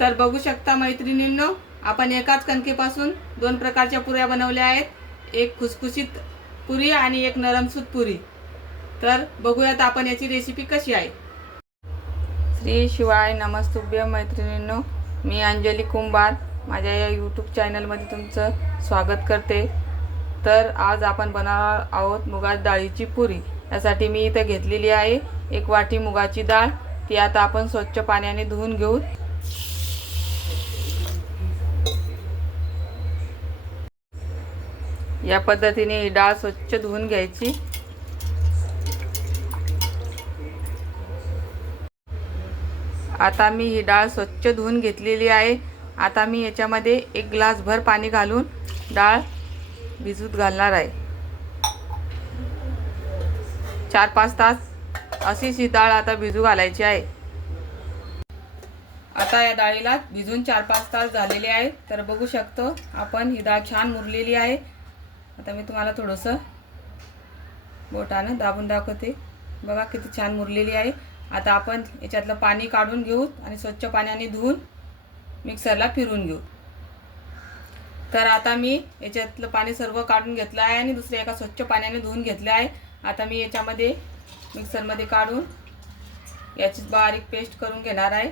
तर बघू शकता मैत्रिणींनो आपण एकाच कणकेपासून दोन प्रकारच्या पुऱ्या बनवल्या आहेत. एक खुसखुशीत पुरी आणि एक नरमसूत पुरी. तर बघूयात आपण याची रेसिपी कशी आहे. श्री शिवाय नमस्तुभ्य मैत्रिणींनो मी अंजली कुंभार. माझ्या या यूट्यूब चॅनलमध्ये तुमचं स्वागत करते. तर आज आपण बनवणार आहोत मुगा डाळीची पुरी. यासाठी मी इथं घेतलेली आहे एक वाटी मुगाची डाळ. ती आता आपण स्वच्छ पाण्याने धुवून घेऊ. या पद्धतीने ही डाळ स्वच्छ धुवून घ्यायची. आता मी ही डाळ स्वच्छ धुवून घेतलेली आहे. आता मी याच्यामध्ये एक ग्लासभर पाणी घालून डाळ भिजूत घालणार आहे. चार पाच तास अशीच ही डाळ आता भिजू घालायची आहे. आता या डाळीला भिजून चार पाच तास झालेले आहेत. तर बघू शकतो आपण ही डाळ छान मुरलेली आहे. आता मी तुम्हाला थोडंसं बोटानं दाबून दाखवते. बघा किती छान मुरलेली आहे. आता आपण याच्यातलं पाणी काढून घेऊ आणि स्वच्छ पाण्याने धुवून मिक्सरला फिरून घेऊ. तर आता मी याच्यातलं पाणी सर्व काढून घेतलं आहे आणि दुसऱ्या एका स्वच्छ पाण्याने धुवून घेतलं आहे. आता मी याच्यामध्ये मिक्सरमध्ये काढून याची बारीक पेस्ट करून घेणार आहे.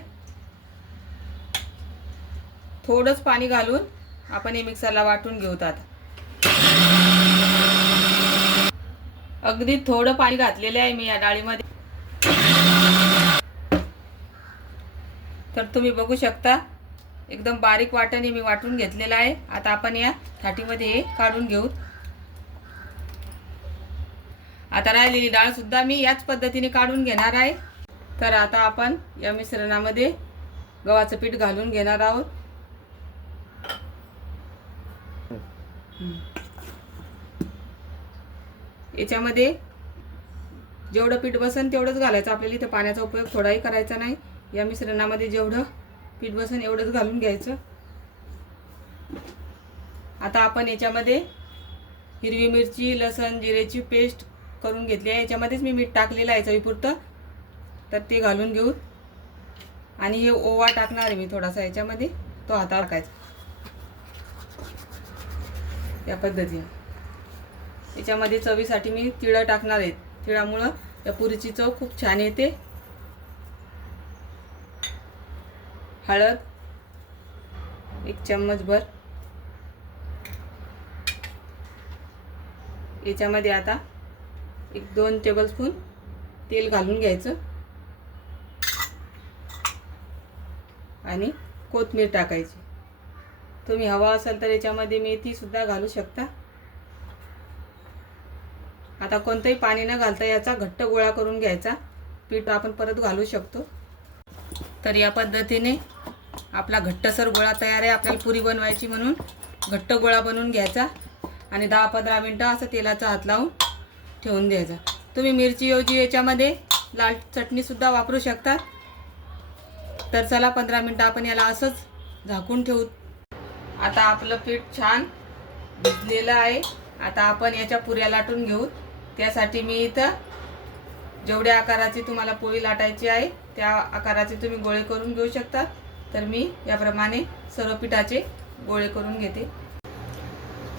थोडंच पाणी घालून आपण हे मिक्सरला वाटून घेऊत आता. अगदी थोडं पाणी घातलेलं आहे मी या डाळीमध्ये. तर तुम्ही बघू शकता एकदम बारीक वाटणे मी वाटून घेतलेलं आहे. आता आपण या थाटीमध्ये हे काढून घेऊ. आता राहिलेली डाळ सुद्धा मी याच पद्धतीने काढून घेणार आहे. तर आता आपण या मिश्रणामध्ये गव्हाचं पीठ घालून घेणार आहोत. याच्यामध्ये जेवढं पीठ बसन तेवढंच घालायचं. आपल्याला इथं पाण्याचा उपयोग थोडाही करायचा नाही. या मिश्रणामध्ये जेवढं पीठ बसन एवढंच घालून घ्यायचं. आता आपण याच्यामध्ये हिरवी मिरची लसण जिरेची पेस्ट करून घेतली आहे. याच्यामध्येच मी मीठ टाकलेलं आहे चवीपुरतं. तर ते घालून घेऊ. आणि हे ओवा टाकणार आहे मी थोडासा याच्यामध्ये. तो हाता टाकायचा. या पद्धतीने. याच्यामध्ये चवीसाठी मी तिळं टाकणार आहेत तिळामुळं या पुरीची चव खूप छान येते. हळद एक चम्मचभर. याच्यामध्ये आता एक दोन टेबलस्पून तेल घालून घ्यायचं. आणि कोथमीर टाकायची. तुम्ही हवा असाल तर याच्यामध्ये मेथीसुद्धा घालू शकता. आता कोणतंही पाणी न घालता याचा घट्ट गोळा करून घ्यायचा. पीठ आपण परत घालू शकतो. तर या पद्धतीने आपला घट्टसर गोळा तयार आहे. आपल्याला पुरी बनवायची म्हणून घट्ट गोळा बनवून घ्यायचा. आणि दहा पंधरा मिनटं असं तेलाचा हात लावून ठेवून द्यायचा. तुम्ही मिरचीऐवजी याच्यामध्ये लाल चटणीसुद्धा वापरू शकता. तर चला पंधरा मिनटं आपण याला असंच झाकून ठेवू. आता आपलं पीठ छान भिजलेलं आहे. आता आपण याच्या पुऱ्या लाटून घेऊ. त्यासाठी मी इथं जेवढ्या आकाराची तुम्हाला पोळी लाटायची आहे त्या आकाराचे तुम्ही गोळे करून घेऊ शकता. तर मी याप्रमाणे सर्व पिठाचे गोळे करून घेते.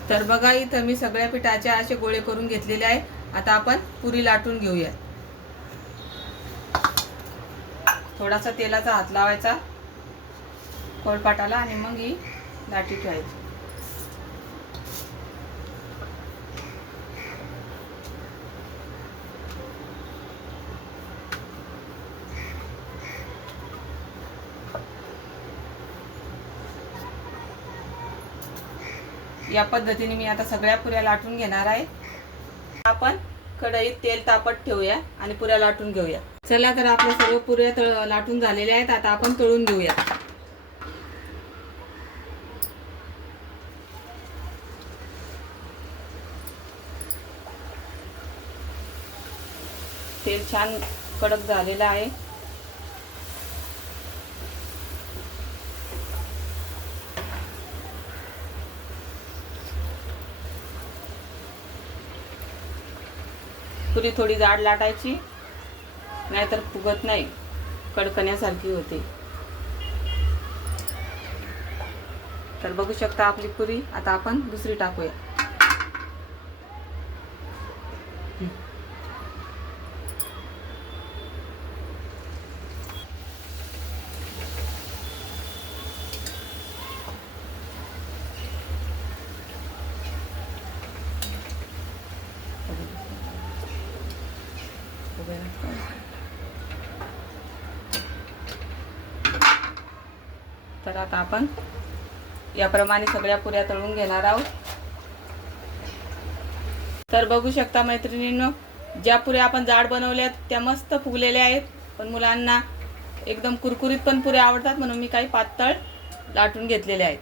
तर बघा इथं मी सगळ्या पिठाचे असे गोळे करून घेतलेले आहे. आता आपण पुरी लाटून घेऊया. थोडासा तेलाचा हात लावायचा कोळपाटाला आणि मग ही लाटी ठेवायची. या पद्धतीने मी आता सगळ्या पुऱ्या लाटून घेणार आहे. आपण कढईत तेल तापत ठेवूया आणि पुऱ्या लाटून घेऊया. चला तर आपल्या सर्व पुऱ्या तळ लाटून झालेल्या आहेत. आता आपण तळून घेऊया. तेल छान कडक झालेलं आहे. थोडी थोडी जाड लाटायची नाहीतर फुगत नाही. कडकण्यासारखी होते. तर बघू शकता आपली पुरी. आता आपण दुसरी टाकूया. तर आता आपण याप्रमाणे सगळ्या पुऱ्या तळून घेणार आहोत. तर बघू शकता मैत्रिणींनो ज्या पुऱ्या आपण जाड बनवल्यात त्या मस्त फुगलेल्या आहेत. पण मुलांना एकदम कुरकुरीत पण पुऱ्या आवडतात म्हणून मी काही पातळ लाटून घेतलेल्या आहेत.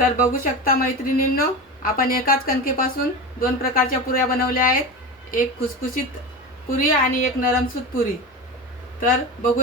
तर बघू शकता मैत्रिणींनो आपण एकाच कणकेपासून दोन प्रकारच्या पुऱ्या बनवल्या आहेत. एक खुसखुशीत पुरी आणि एक नरमसूत पुरी. तर बघूया